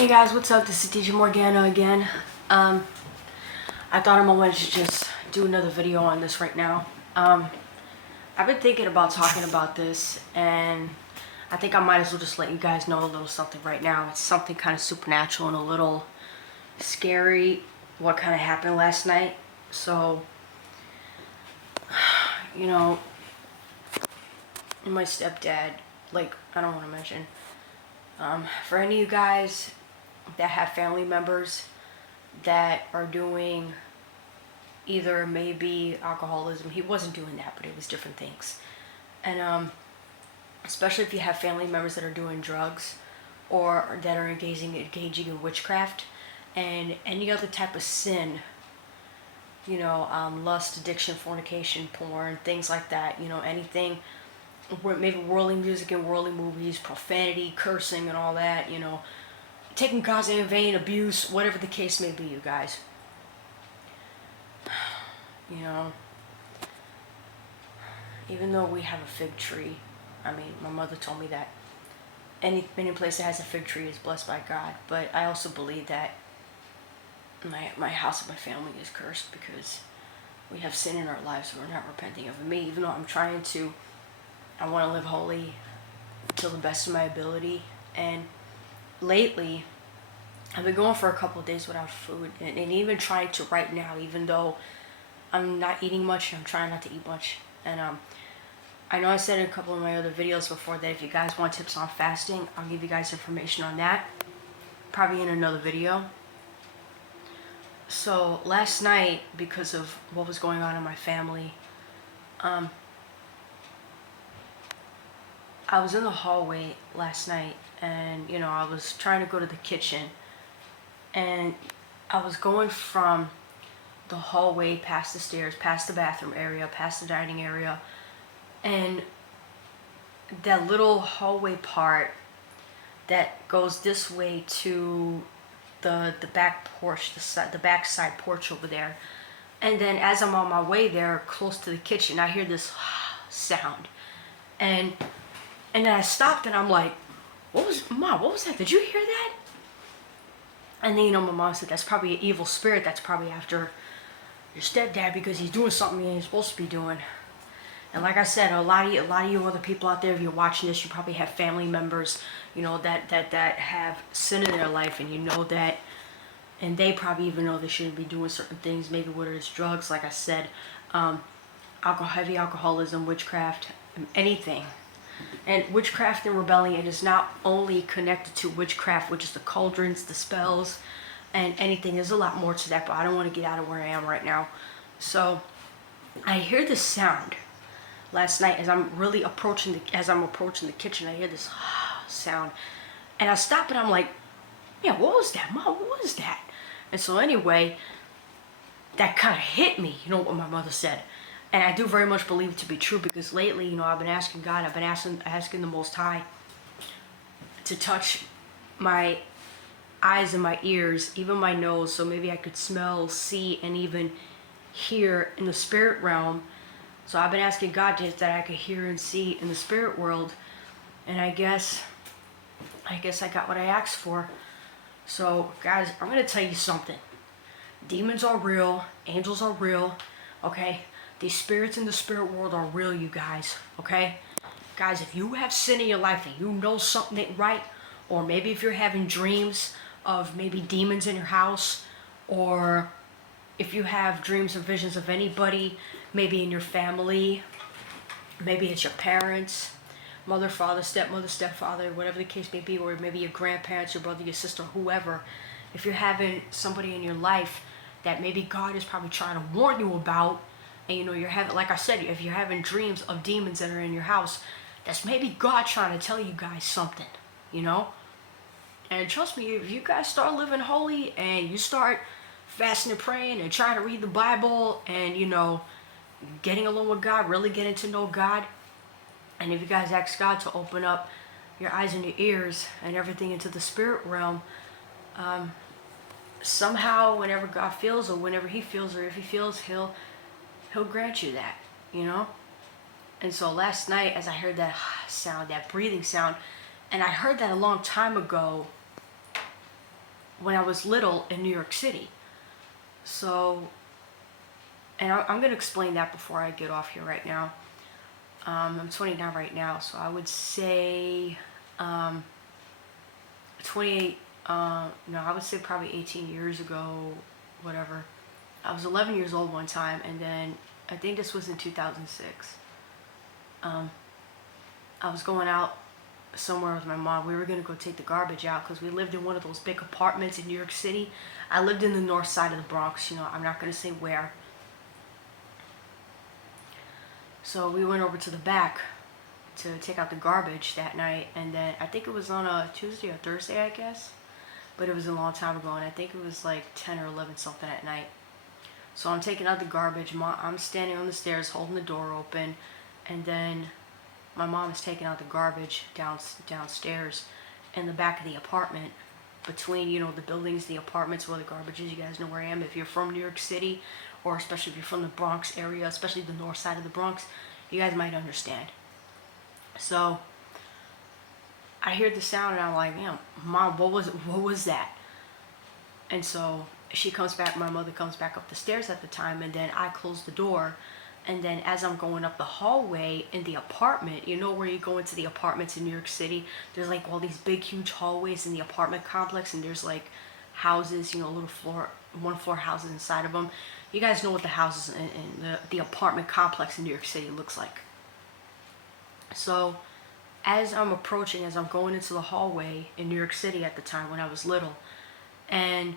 Hey guys, what's up? This is DJ Morgana again. I thought I wanted to just do another video on this right now. I've been thinking about talking about this, and I think I might as well just let you guys know a little something right now. It's something kind of supernatural and a little scary, what kind of happened last night. So, you know, my stepdad, like, I don't want to mention, for any of you guys that have family members that are doing either maybe alcoholism, he wasn't doing that, but it was different things. And especially if you have family members that are doing drugs or that are engaging in witchcraft and any other type of sin, lust, addiction, fornication, porn, things like that, anything, maybe worldly music and worldly movies, profanity, cursing and all that, taking cause in vain, abuse, whatever the case may be, you guys. Even though we have a fig tree, I mean, my mother told me that any place that has a fig tree is blessed by God, but I also believe that my house and my family is cursed because we have sin in our lives we're not repenting of. Me, even though I want to live holy to the best of my ability, and lately I've been going for a couple of days without food, and even trying to right now, even though I'm not eating much, I'm trying not to eat much. And I know I said in a couple of my other videos before that if you guys want tips on fasting, I'll give you guys information on that, probably in another video. So last night, because of what was going on in my family, I was in the hallway last night, and I was trying to go to the kitchen, and I was going from the hallway past the stairs, past the bathroom area, past the dining area, and that little hallway part that goes this way to the back porch, the back side porch over there. And then as I'm on my way there, close to the kitchen, I hear this sound, and then I stopped, and I'm like, Mom, what was that? Did you hear that? And then, my mom said, that's probably an evil spirit. That's probably after your stepdad because he's doing something he ain't supposed to be doing. And like I said, a lot of you other people out there, if you're watching this, you probably have family members, that have sin in their life, and that, and they probably even know they shouldn't be doing certain things, maybe whether it's drugs, like I said, heavy alcoholism, witchcraft, anything. And witchcraft and rebellion is not only connected to witchcraft, which is the cauldrons, the spells, and anything. There's a lot more to that, but I don't want to get out of where I am right now. So I hear this sound last night as I'm approaching the kitchen. I hear this sound, and I stop, and I'm like, yeah, what was that, Mom? What was that? And so anyway, that kind of hit me, what my mother said. And I do very much believe it to be true, because lately, I've been asking God, I've been asking the Most High to touch my eyes and my ears, even my nose, so maybe I could smell, see, and even hear in the spirit realm. So I've been asking God that I could hear and see in the spirit world, and I guess I got what I asked for. So guys, I'm gonna tell you something. Demons are real, angels are real, okay? These spirits in the spirit world are real, you guys, okay? Guys, if you have sin in your life and something ain't right, or maybe if you're having dreams of maybe demons in your house, or if you have dreams or visions of anybody, maybe in your family, maybe it's your parents, mother, father, stepmother, stepfather, whatever the case may be, or maybe your grandparents, your brother, your sister, whoever, if you're having somebody in your life that maybe God is probably trying to warn you about, and you're having, like I said, if you're having dreams of demons that are in your house, that's maybe God trying to tell you guys something, And trust me, if you guys start living holy and you start fasting and praying and trying to read the Bible and, getting along with God, really getting to know God, and if you guys ask God to open up your eyes and your ears and everything into the spirit realm, somehow, whenever God feels, or whenever He feels, or if He feels, He'll grant you that, And so last night, as I heard that sound, that breathing sound, and I heard that a long time ago, when I was little in New York City. So, and I'm going to explain that before I get off here right now. I'm 29 right now, so I would say 28, no, I would say probably 18 years ago, whatever. I was 11 years old one time, and then I think this was in 2006. I was going out somewhere with my mom. We were going to go take the garbage out because we lived in one of those big apartments in New York City. I lived in the north side of the Bronx, I'm not going to say where. So we went over to the back to take out the garbage that night, and then I think it was on a Tuesday or Thursday, I guess. But it was a long time ago, and I think it was like 10 or 11 something at night. So I'm taking out the garbage. I'm standing on the stairs holding the door open, and then my mom is taking out the garbage downstairs in the back of the apartment, between the buildings, the apartments where the garbage is. You guys know where I am. If you're from New York City, or especially if you're from the Bronx area, especially the north side of the Bronx, you guys might understand. So I hear the sound, and I'm like, Mom, what was that? And so she comes back, my mother comes back up the stairs at the time, and then I close the door. And then as I'm going up the hallway in the apartment, where you go into the apartments in New York City, there's like all these big, huge hallways in the apartment complex, and there's like houses, little one floor houses inside of them. You guys know what the houses in the apartment complex in New York City looks like. So as I'm going into the hallway in New York City at the time when I was little, and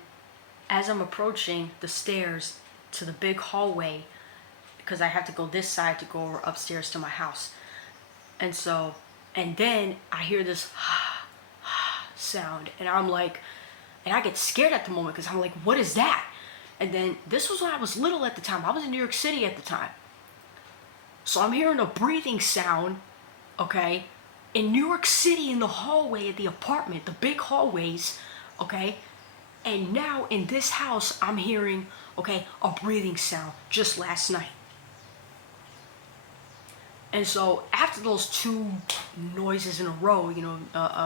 as I'm approaching the stairs to the big hallway, because I have to go this side to go upstairs to my house. And then I hear this sound, and I'm like, and I get scared at the moment because I'm like, what is that? And then this was when I was little at the time. I was in New York City at the time. So I'm hearing a breathing sound, okay, in New York City in the hallway of the apartment, the big hallways, okay? And now in this house, I'm hearing, okay, a breathing sound just last night. And so after those two noises in a row,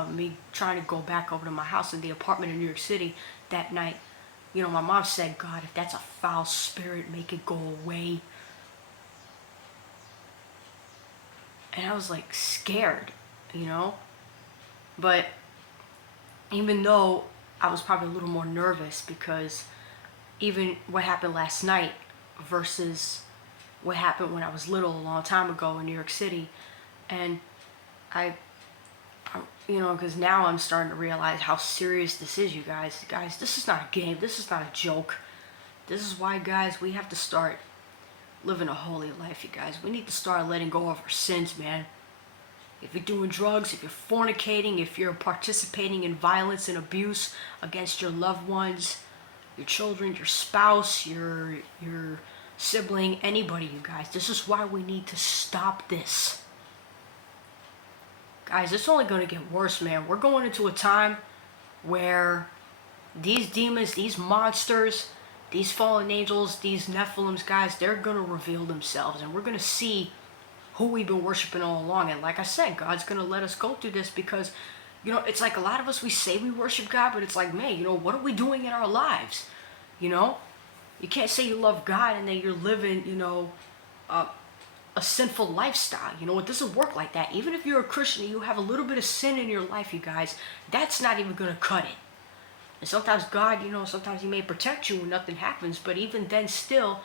me trying to go back over to my house in the apartment in New York City that night, my mom said, God, if that's a foul spirit, make it go away. And I was like scared, But even though I was probably a little more nervous, because even what happened last night versus what happened when I was little a long time ago in New York City, and I because now I'm starting to realize how serious this is, you guys. Guys, this is not a game. This is not a joke. This is why, guys, we have to start living a holy life, you guys. We need to start letting go of our sins, man. If you're doing drugs, if you're fornicating, if you're participating in violence and abuse against your loved ones, your children, your spouse, your sibling, anybody, you guys, this is why we need to stop this. Guys, it's only going to get worse, man. We're going into a time where these demons, these monsters, these fallen angels, these nephilims, guys, they're going to reveal themselves, and we're going to see who we've been worshiping all along. And like I said, God's going to let us go through this because, it's like a lot of us, we say we worship God, but it's like, man, what are we doing in our lives? You can't say you love God and then you're living, a sinful lifestyle. It doesn't work like that. Even if you're a Christian and you have a little bit of sin in your life, you guys, that's not even going to cut it. And sometimes God, sometimes He may protect you when nothing happens, but even then still,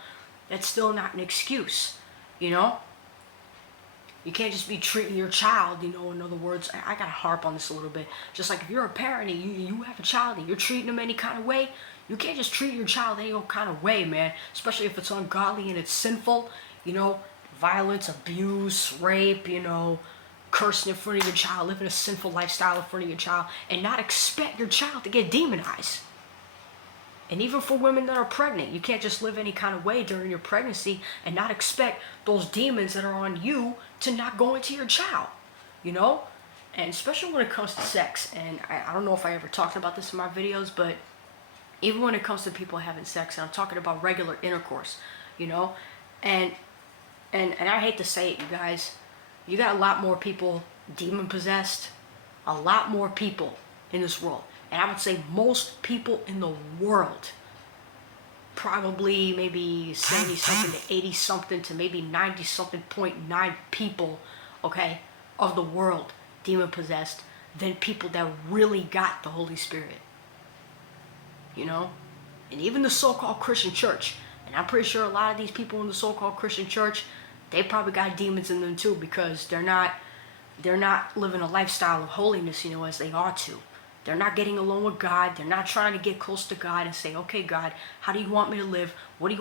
that's still not an excuse, You can't just be treating your child, in other words, I gotta harp on this a little bit. Just like if you're a parent and you have a child and you're treating them any kind of way, you can't just treat your child any kind of way, man. Especially if it's ungodly and it's sinful, violence, abuse, rape, cursing in front of your child, living a sinful lifestyle in front of your child, and not expect your child to get demonized. And even for women that are pregnant, you can't just live any kind of way during your pregnancy and not expect those demons that are on you to not go into your child, And especially when it comes to sex, and I don't know if I ever talked about this in my videos, but even when it comes to people having sex, and I'm talking about regular intercourse, and I hate to say it, you guys, you got a lot more people demon possessed, a lot more people in this world. And I would say most people in the world, probably maybe 70 something to 80 something to maybe 90 something .9 people, okay, of the world demon possessed than people that really got the Holy Spirit. You know? And even the so-called Christian church, and I'm pretty sure a lot of these people in the so-called Christian church, they probably got demons in them too, because they're not living a lifestyle of holiness, as they ought to. They're not getting along with God. They're not trying to get close to God and say, okay, God, how do you want me to live? What do you